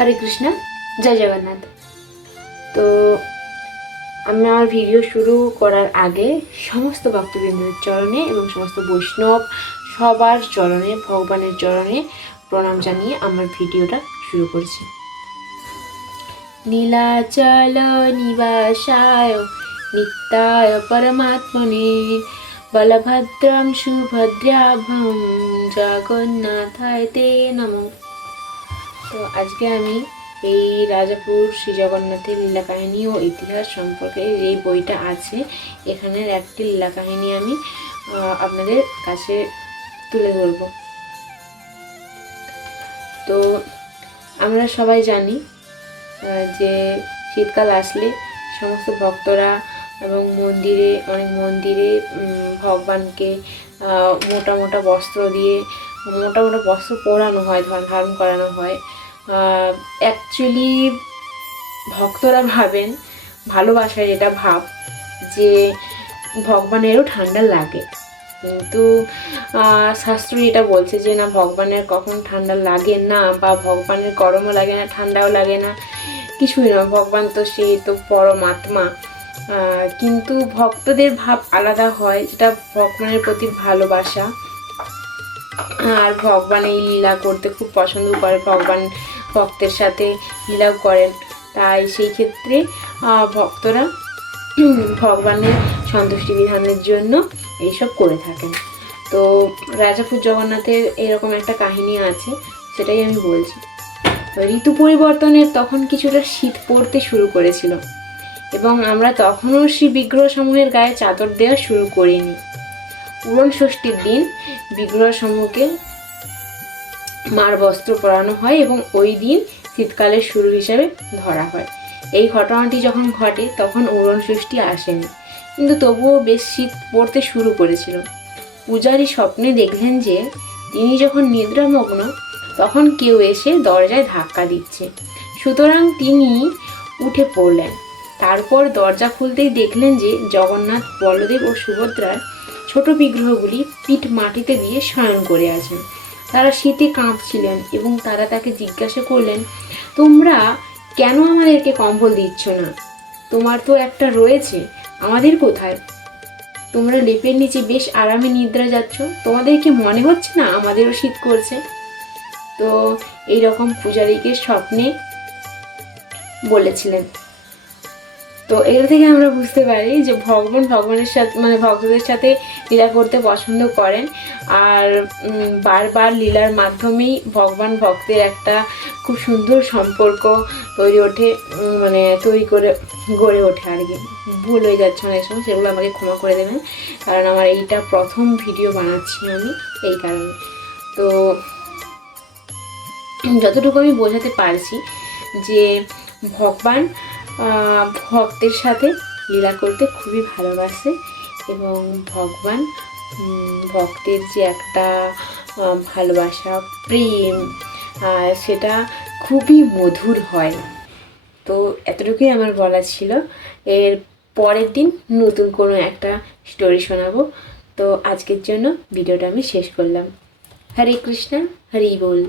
হরে কৃষ্ণ, জয় জগন্নাথ। তো আমি আমার ভিডিও শুরু করার আগে সমস্ত ভক্তবৃন্দের চরণে এবং সমস্ত বৈষ্ণব সবার চরণে, ভগবানের চরণে প্রণাম জানিয়ে আমার ভিডিওটা শুরু করছি। নীলাচল নিবাসায় নিত্যায় পরমাত্মনে বলভদ্রম সুভদ্রাভম জগন্নাথায় তে নমঃ। তো আজকে আমি এই রাজাপুর শ্রী জগন্নাথের লীলা কাহিনী ও ইতিহাস সম্পর্কে এই বইটা আছে, এখানের একটি লীলা কাহিনী আমি আপনাদের কাছে তুলে ধরব। তো আমরা সবাই জানি যে শীতকাল আসলে সমস্ত ভক্তরা এবং অনেক মন্দিরে ভগবানকে মোটা মোটা বস্ত্র দিয়ে মোটা মোটা বস্ত্র পরানো হয়, ধারণ করানো হয়। অ্যাকচুয়ালি ভক্তরা ভাবেন, ভালোবাসার এটা ভাব যে ভগবানেরও ঠান্ডা লাগে, কিন্তু শাস্ত্র এটা বলছে যে না, ভগবানের কখন ঠান্ডা লাগে না, বা ভগবানের গরমও লাগে না, ঠান্ডাও লাগে না, কিছুই না। ভগবান তো সেই তো পরমাত্মা, কিন্তু ভক্তদের ভাব আলাদা হয়, যেটা ভগবানের প্রতি ভালোবাসা। আর ভগবান এই লীলা করতে খুব পছন্দ করে, ভগবান ভক্তের সাথে লীলাও করেন, তাই সেই ক্ষেত্রে ভক্তরা ভগবানের সন্তুষ্টি বিধানের জন্য এইসব করে থাকেন। তো রাজাপুর জগন্নাথের এরকম একটা কাহিনী আছে, সেটাই আমি বলছি। ঋতু পরিবর্তনের তখন কিছুটা শীত পড়তে শুরু করেছিল এবং আমরা তখনও শ্রী বিগ্রহ সমূহের গায়ে চাদর দেওয়া শুরু করিনি। পূরণ ষষ্ঠীর দিন বিগ্রহ সমূহকে মার বস্ত্র পরানো হয় এবং ওই দিন শীতকালের শুরু হিসাবে ধরা হয়। এই ঘটনাটি যখন ঘটে তখন উড়ন ষষ্ঠী আসেনি, কিন্তু তবুও বেশ শীত পড়তে শুরু করেছিল। পূজারী স্বপ্নে দেখলেন যে তিনি যখন নিদ্রামগ্ন তখন কেউ এসে দরজায় ধাক্কা দিচ্ছে, সুতরাং তিনি উঠে পড়লেন। তারপর দরজা খুলতেই দেখলেন যে জগন্নাথ, বলদেব ও সুভদ্রার ছোট বিগ্রহগুলি পিঠ মাটিতে দিয়ে শয়ন করে আছেন। তারা শীতে কাঁপছিলেন এবং তারা তাকে জিজ্ঞাসা করলেন, তোমরা কেন আমাদেরকে কম্বল দিচ্ছ না? তোমার তো একটা রয়েছে, আমাদের কোথায়? তোমরা লেপের নিচে বেশ আরামে নিদ্রা যাচ্ছ, তোমাদের কি মনে হচ্ছে না আমাদেরও শীত করছে? তো এইরকম পূজারীকে স্বপ্নে বলেছিলেন। তো এর থেকে আমরা বুঝতে পারি যে ভগবানের সাথে, মানে ভক্তদের সাথে লীলা করতে পছন্দ করেন, আর বারবার লীলার মাধ্যমেই ভগবান ভক্তের একটা খুব সুন্দর সম্পর্ক গড়ে ওঠে আর কি। ভুল হয়ে যাচ্ছে অনেক সময়, সেগুলো আমাকে ক্ষমা করে দেবেন, কারণ আমার এইটা প্রথম ভিডিও বানাচ্ছি আমি, এই কারণে। তো যতটুকু আমি বোঝাতে পারছি যে ভগবান ভক্তের সাথে লীলা করতে খুবই ভালোবাসে এবং ভগবান ভক্তের যে একটা ভালোবাসা, প্রেম, সেটা খুবই মধুর হয়। তো এতটুকুই আমার বলা ছিল। এর পরের দিন নতুন কোনো একটা স্টোরি শোনাবো। তো আজকের জন্য ভিডিওটা আমি শেষ করলাম। হরে কৃষ্ণ, হরি বল।